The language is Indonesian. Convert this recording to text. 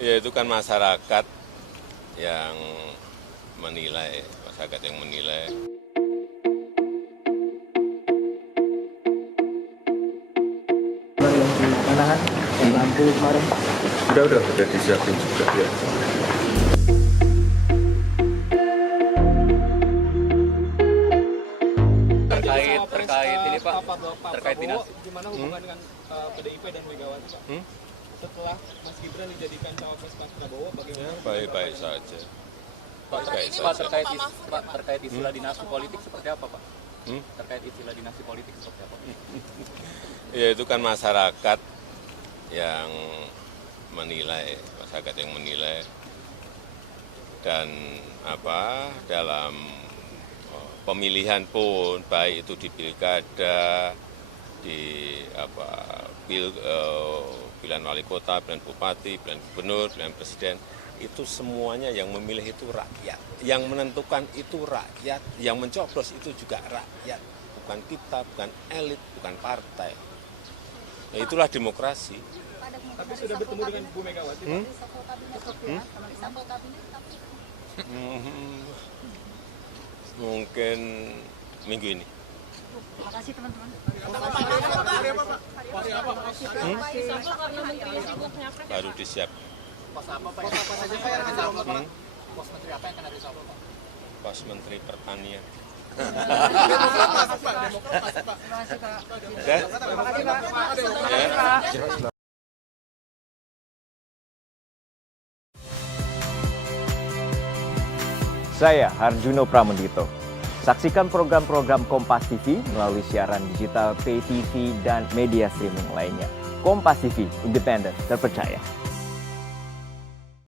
Ya itu kan masyarakat yang menilai, masyarakat yang menilai. Yang di Manahan, yang lampu kemarin. Udah disiapin juga ya. Terkait ini Pak, terkait dinas. Gimana hubungan dengan PDIP dan Megawati Pak? Setelah Mas Gibran dijadikan cawapres Pak Prabowo, bagaimana? Baik-baik saja. Pak, Baik-baik Pak saja. terkait istilah dinasti politik seperti apa Pak? Terkait istilah dinasti politik seperti apa? Ya itu kan masyarakat yang menilai, masyarakat yang menilai. Dan dalam pemilihan pun, baik itu di pilkada, di pilihan wali kota, pilihan bupati, pilihan gubernur, pilihan presiden, itu semuanya yang memilih itu rakyat, yang menentukan itu rakyat, yang mencoblos itu juga rakyat, bukan kita, bukan elit, bukan partai. Ya, itulah demokrasi. Tapi sudah bertemu dengan Bu Megawati Pak? Mungkin minggu ini. Terima kasih teman-teman. Baru disiap. Pos apa Pak? Pos menteri apa yang akan ada di Solo Pak? Pos Menteri Pertanian. Saya Harjuno Pramendito. Saksikan program-program Kompas TV melalui siaran digital, pay TV, dan media streaming lainnya. Kompas TV, independen, terpercaya.